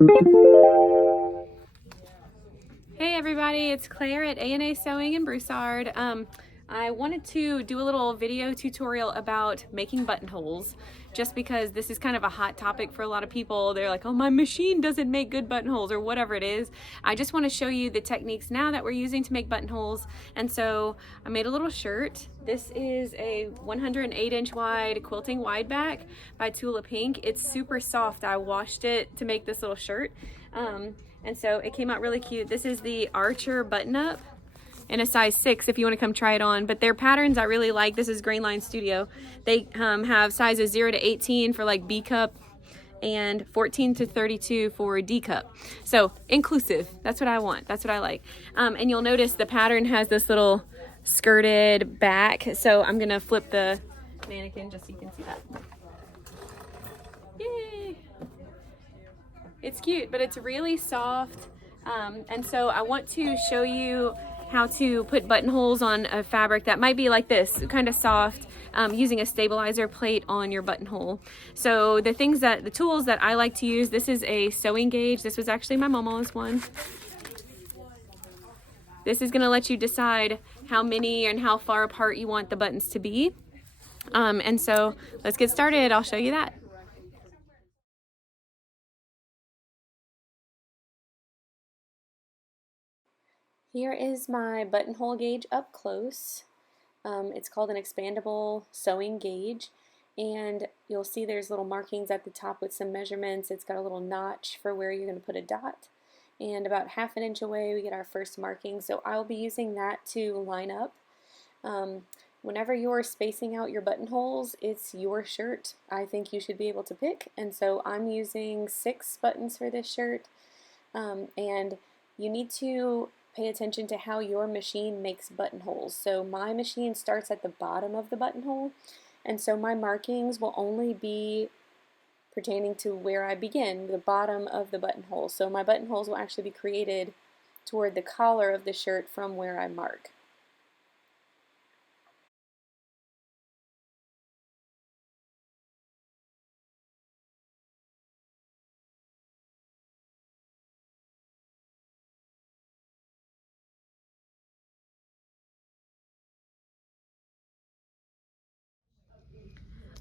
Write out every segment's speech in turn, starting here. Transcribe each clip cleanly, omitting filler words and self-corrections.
Hey everybody, it's Claire at A&A Sewing in Broussard. I wanted to do a little video tutorial about making buttonholes just because this is kind of a hot topic for a lot of people. They're like, oh, my machine doesn't make good buttonholes or whatever it is. I just want to show you the techniques now that we're using to make buttonholes. And so I made a little shirt. This is a 108-inch wide quilting wide back by Tula Pink. It's super soft. I washed it to make this little shirt. And so it came out really cute. This is the Archer button up in a size 6 if you want to come try it on. But their patterns I really like. This is Grainline Studio. They have sizes 0 to 18 for like B cup and 14 to 32 for D cup. So inclusive. That's what I want. That's what I like. And you'll notice the pattern has this little skirted back. So I'm going to flip the mannequin just so you can see that. Yay! It's cute, but it's really soft. And so I want to show you how to put buttonholes on a fabric that might be like this, kind of soft, using a stabilizer plate on your buttonhole. So the tools that I like to use, this is a sewing gauge. This was actually my mama's one. This is gonna let you decide how many and how far apart you want the buttons to be. And so let's get started. I'll show you that. Here is my buttonhole gauge up close. It's called an expandable sewing gauge, and you'll see there's little markings at the top with some measurements. It's got a little notch for where you're going to put a dot, and about 1/2 inch away we get our first marking, so I'll be using that to line up. Whenever you're spacing out your buttonholes, it's your shirt. I think you should be able to pick, and so I'm using 6 buttons for this shirt, and you need to pay attention to how your machine makes buttonholes. So my machine starts at the bottom of the buttonhole, and so my markings will only be pertaining to where I begin, the bottom of the buttonhole. So my buttonholes will actually be created toward the collar of the shirt from where I mark.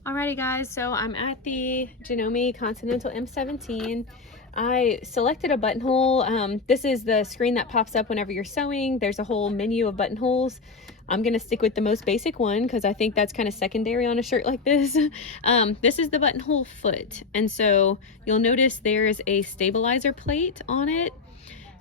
Alrighty guys, so I'm at the Janome Continental M17. I selected a buttonhole. This is the screen that pops up whenever you're sewing. There's a whole menu of buttonholes. I'm gonna stick with the most basic one because I think that's kind of secondary on a shirt like this. This is the buttonhole foot, and so you'll notice there's a stabilizer plate on it.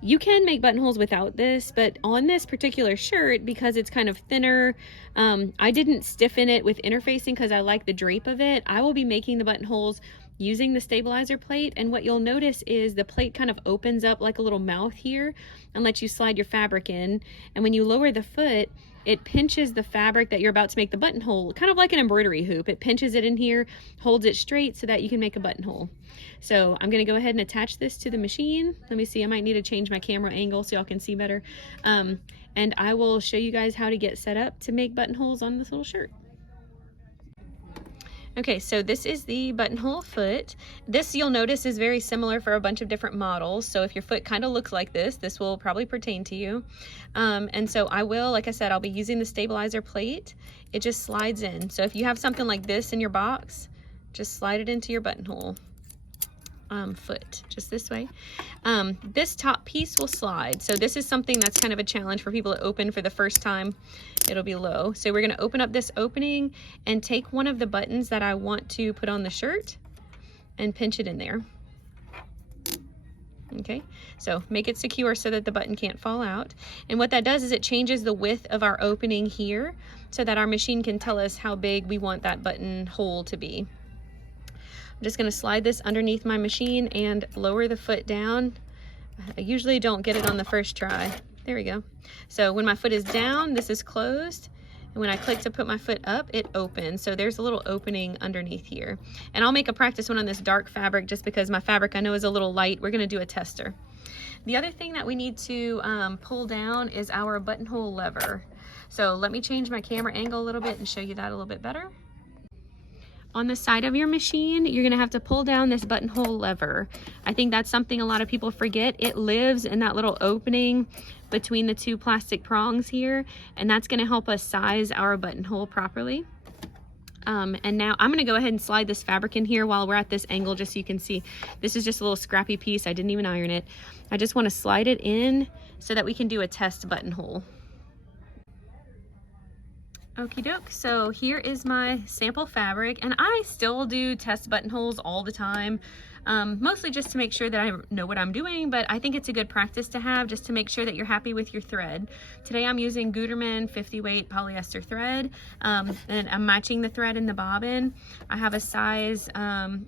You can make buttonholes without this, but on this particular shirt, because it's kind of thinner, I didn't stiffen it with interfacing because I like the drape of it. I will be making the buttonholes using the stabilizer plate, and what you'll notice is the plate kind of opens up like a little mouth here and lets you slide your fabric in, and when you lower the foot, it pinches the fabric that you're about to make the buttonhole, kind of like an embroidery hoop. It pinches it in here, holds it straight so that you can make a buttonhole. So I'm going to go ahead and attach this to the machine. Let me see, I might need to change my camera angle so y'all can see better. And I will show you guys how to get set up to make buttonholes on this little shirt. Okay, so this is the buttonhole foot. This, you'll notice, is very similar for a bunch of different models. So if your foot kind of looks like this will probably pertain to you. And so I will, like I said, I'll be using the stabilizer plate. It just slides in. So if you have something like this in your box, just slide it into your buttonhole foot, just this way. This top piece will slide. So this is something that's kind of a challenge for people to open for the first time. It'll be low. So we're going to open up this opening and take one of the buttons that I want to put on the shirt and pinch it in there. Okay, so make it secure so that the button can't fall out. And what that does is it changes the width of our opening here so that our machine can tell us how big we want that buttonhole to be. I'm just going to slide this underneath my machine and lower the foot down. I usually don't get it on the first try. There we go. So when my foot is down, this is closed. And when I click to put my foot up, it opens. So there's a little opening underneath here. And I'll make a practice one on this dark fabric just because my fabric I know is a little light. We're going to do a tester. The other thing that we need to pull down is our buttonhole lever. So let me change my camera angle a little bit and show you that a little bit better. On the side of your machine, you're gonna have to pull down this buttonhole lever. I think that's something a lot of people forget. It lives in that little opening between the two plastic prongs here, and that's gonna help us size our buttonhole properly. And now I'm gonna go ahead and slide this fabric in here while we're at this angle, just so you can see. This is just a little scrappy piece. I didn't even iron it. I just wanna slide it in so that we can do a test buttonhole. Okie doke, so here is my sample fabric, and I still do test buttonholes all the time, mostly just to make sure that I know what I'm doing, but I think it's a good practice to have just to make sure that you're happy with your thread. Today I'm using Gutermann 50 weight polyester thread, and I'm matching the thread in the bobbin. I have a size,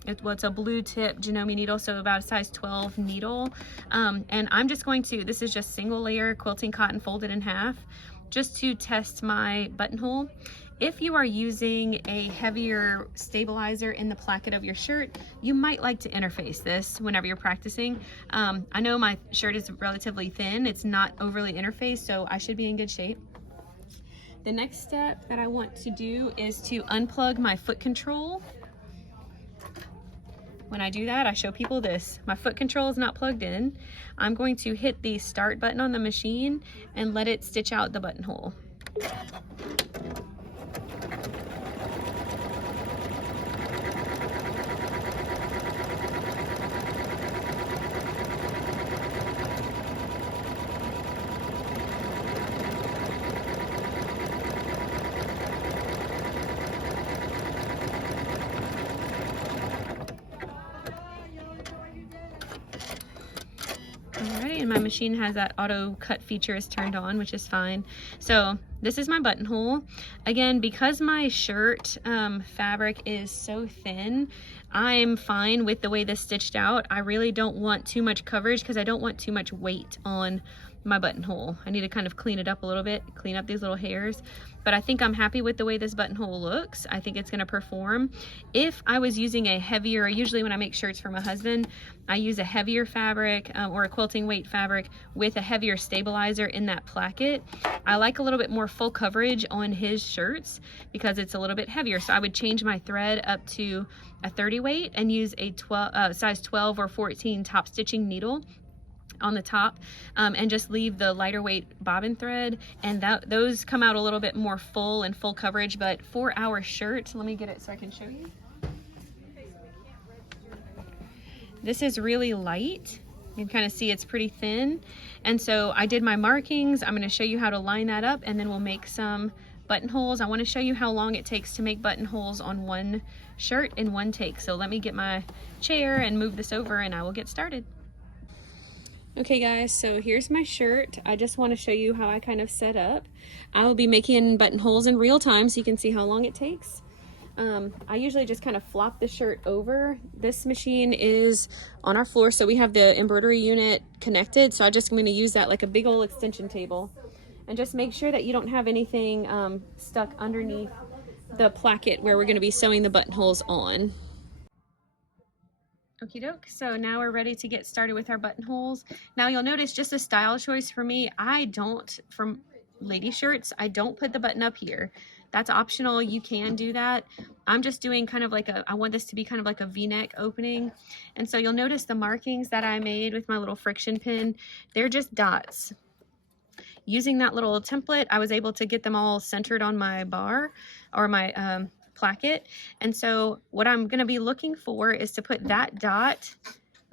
it's a blue tip Janome needle, so about a size 12 needle, and I'm just going to, this is just single layer quilting cotton folded in half, just to test my buttonhole. If you are using a heavier stabilizer in the placket of your shirt, you might like to interface this whenever you're practicing. I know my shirt is relatively thin, it's not overly interfaced, so I should be in good shape. The next step that I want to do is to unplug my foot control. When I do that, I show people this. My foot control is not plugged in. I'm going to hit the start button on the machine and let it stitch out the buttonhole. Alright, and my machine has that auto cut feature is turned on, which is fine. So this is my buttonhole. Again, because my shirt fabric is so thin, I'm fine with the way this stitched out. I really don't want too much coverage because I don't want too much weight on my buttonhole. I need to kind of clean it up a little bit, clean up these little hairs, but I think I'm happy with the way this buttonhole looks. I think it's gonna perform. If I was using a heavier, usually when I make shirts for my husband, I use a heavier fabric or a quilting weight fabric with a heavier stabilizer in that placket. I like a little bit more full coverage on his shirts because it's a little bit heavier. So I would change my thread up to a 30 weight and use a size 12 or 14 top stitching needle on the top, and just leave the lighter weight bobbin thread, and those come out a little bit more full and full coverage. But for our shirt, let me get it so I can show you. This is really light. You can kind of see it's pretty thin, and so I did my markings. I'm going to show you how to line that up, and then we'll make some buttonholes. I want to show you how long it takes to make buttonholes on one shirt in one take. So let me get my chair and move this over, and I will get started. Okay guys, so here's my shirt. I just want to show you how I kind of set up. I will be making buttonholes in real time so you can see how long it takes. I usually just kind of flop the shirt over. This machine is on our floor, so we have the embroidery unit connected, so I'm just going to use that like a big old extension table. And just make sure that you don't have anything stuck underneath the placket where we're going to be sewing the buttonholes on. Okie doke, so now we're ready to get started with our buttonholes. Now you'll notice just a style choice for me, from lady shirts, I don't put the button up here. That's optional, you can do that. I'm just doing kind of like I want this to be kind of like a V-neck opening. And so you'll notice the markings that I made with my little Frixion pin, they're just dots. Using that little template, I was able to get them all centered on my bar or my placket. And so what I'm going to be looking for is to put that dot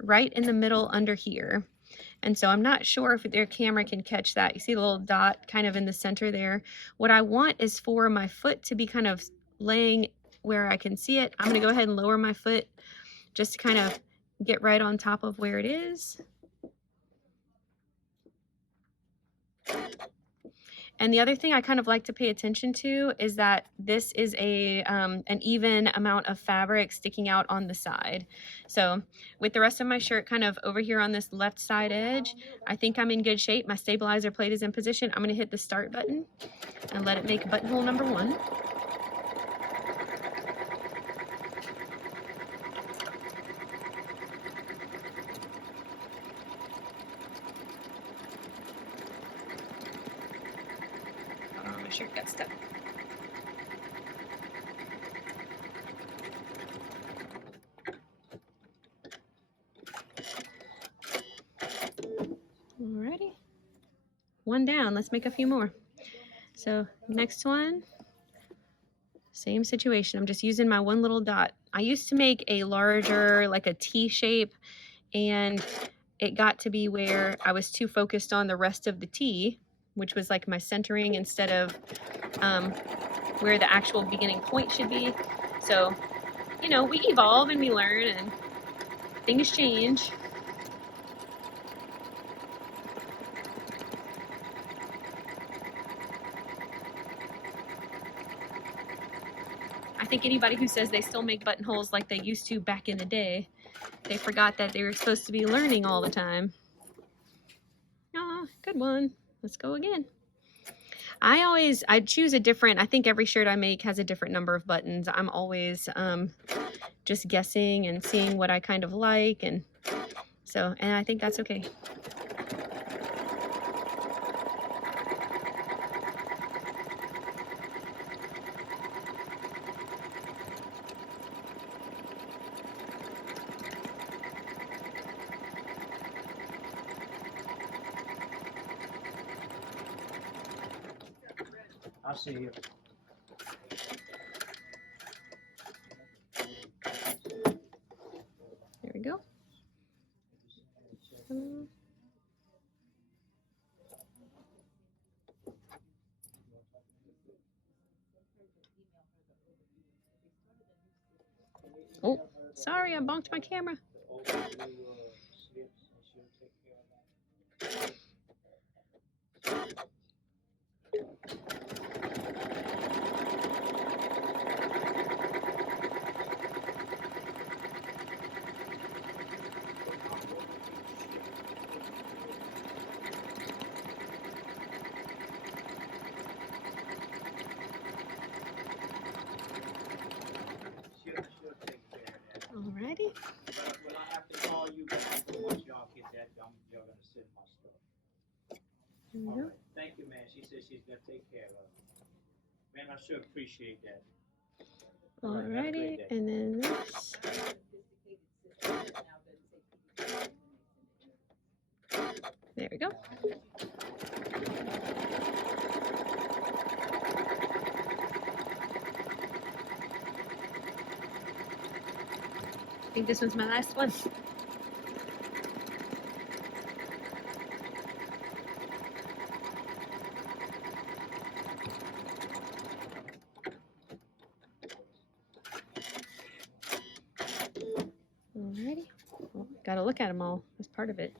right in the middle under here. And so I'm not sure if their camera can catch that. You see the little dot kind of in the center there. What I want is for my foot to be kind of laying where I can see it. I'm going to go ahead and lower my foot just to kind of get right on top of where it is. And the other thing I kind of like to pay attention to is that this is an even amount of fabric sticking out on the side. So with the rest of my shirt kind of over here on this left side edge, I think I'm in good shape. My stabilizer plate is in position. I'm going to hit the start button and let it make buttonhole number 1. My shirt got stuck. one down. Let's make a few more. So next one, same situation. I'm just using my one little dot. I used to make a larger, like a T shape, and it got to be where I was too focused on the rest of the T, which was like my centering instead of where the actual beginning point should be. So, you know, we evolve and we learn and things change. I think anybody who says they still make buttonholes like they used to back in the day, they forgot that they were supposed to be learning all the time. Ah, good one. Let's go again. I choose a different, I think every shirt I make has a different number of buttons. I'm always just guessing and seeing what I kind of like, and so, and I think that's okay. I'll see you. There we go. Oh, sorry, I bonked my camera. Alrighty. Will I have to call you back once y'all get that done? Y'all gonna send my stuff. All right. Thank you, man. She said she's gonna take care of it. Man, I sure appreciate that. Alrighty, and then this. There we go. I think this one's my last one. Alrighty. Well, gotta look at them all as part of it.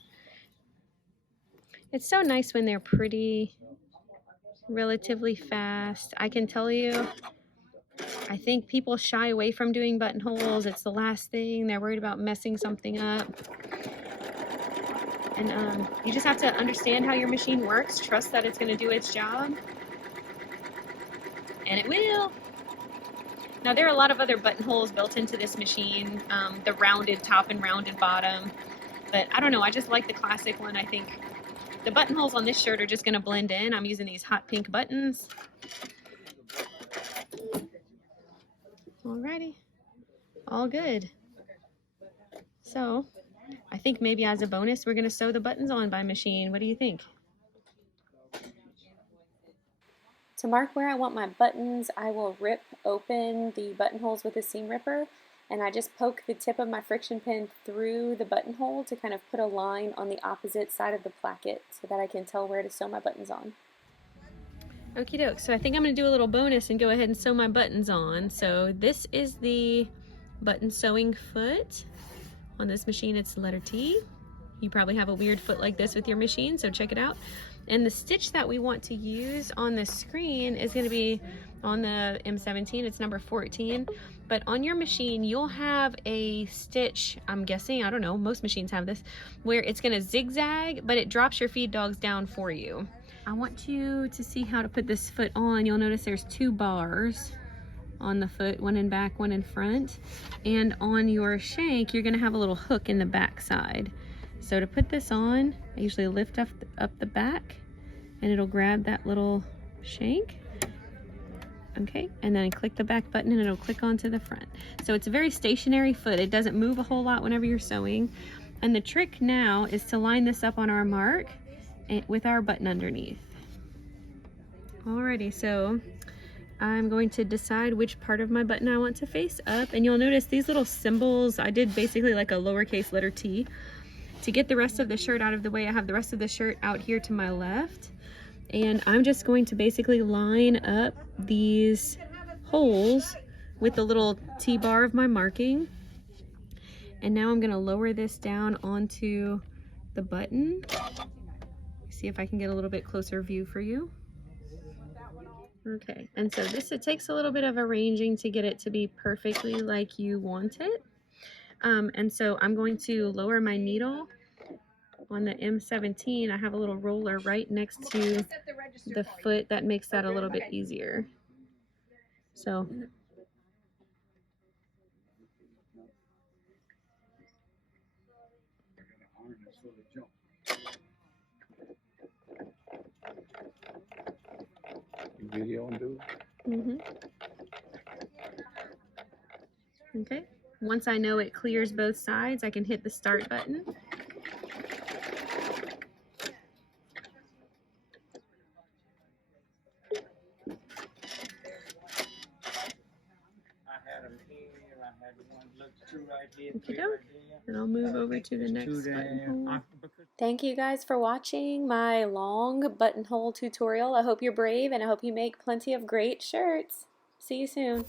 It's so nice when they're pretty, relatively fast. I can tell you, I think people shy away from doing buttonholes. It's the last thing. They're worried about messing something up. And you just have to understand how your machine works. Trust that it's going to do its job. And it will. Now, there are a lot of other buttonholes built into this machine. The rounded top and rounded bottom. But I don't know. I just like the classic one. I think the buttonholes on this shirt are just going to blend in. I'm using these hot pink buttons. Alrighty, all good. So I think maybe as a bonus, we're gonna sew the buttons on by machine. What do you think? To mark where I want my buttons, I will rip open the buttonholes with a seam ripper, and I just poke the tip of my friction pin through the buttonhole to kind of put a line on the opposite side of the placket so that I can tell where to sew my buttons on. Okie doke, so I think I'm going to do a little bonus and go ahead and sew my buttons on. So this is the button sewing foot. On this machine it's the letter T. You probably have a weird foot like this with your machine, so check it out. And the stitch that we want to use on the screen is going to be on the M17, it's number 14. But on your machine you'll have a stitch, I'm guessing, I don't know, most machines have this, where it's going to zigzag, but it drops your feed dogs down for you. I want you to see how to put this foot on. You'll notice there's 2 bars on the foot, one in back, one in front. And on your shank, you're gonna have a little hook in the back side. So to put this on, I usually lift up the back and it'll grab that little shank. Okay, and then I click the back button and it'll click onto the front. So it's a very stationary foot. It doesn't move a whole lot whenever you're sewing. And the trick now is to line this up on our mark with our button underneath. Alrighty, so I'm going to decide which part of my button I want to face up, and you'll notice these little symbols, I did basically like a lowercase letter T. To get the rest of the shirt out of the way, I have the rest of the shirt out here to my left, and I'm just going to basically line up these holes with the little T-bar of my marking. And now I'm going to lower this down onto the button. See if I can get a little bit closer view for you. Okay, and so it takes a little bit of arranging to get it to be perfectly like you want it. And so I'm going to lower my needle on the M17. I have a little roller right next to the foot that makes that a little bit easier. So video and do okay, once I know it clears both sides, I can hit the start button. And I'll move over to the next buttonhole. Thank you guys for watching my long buttonhole tutorial. I hope you're brave and I hope you make plenty of great shirts. See you soon.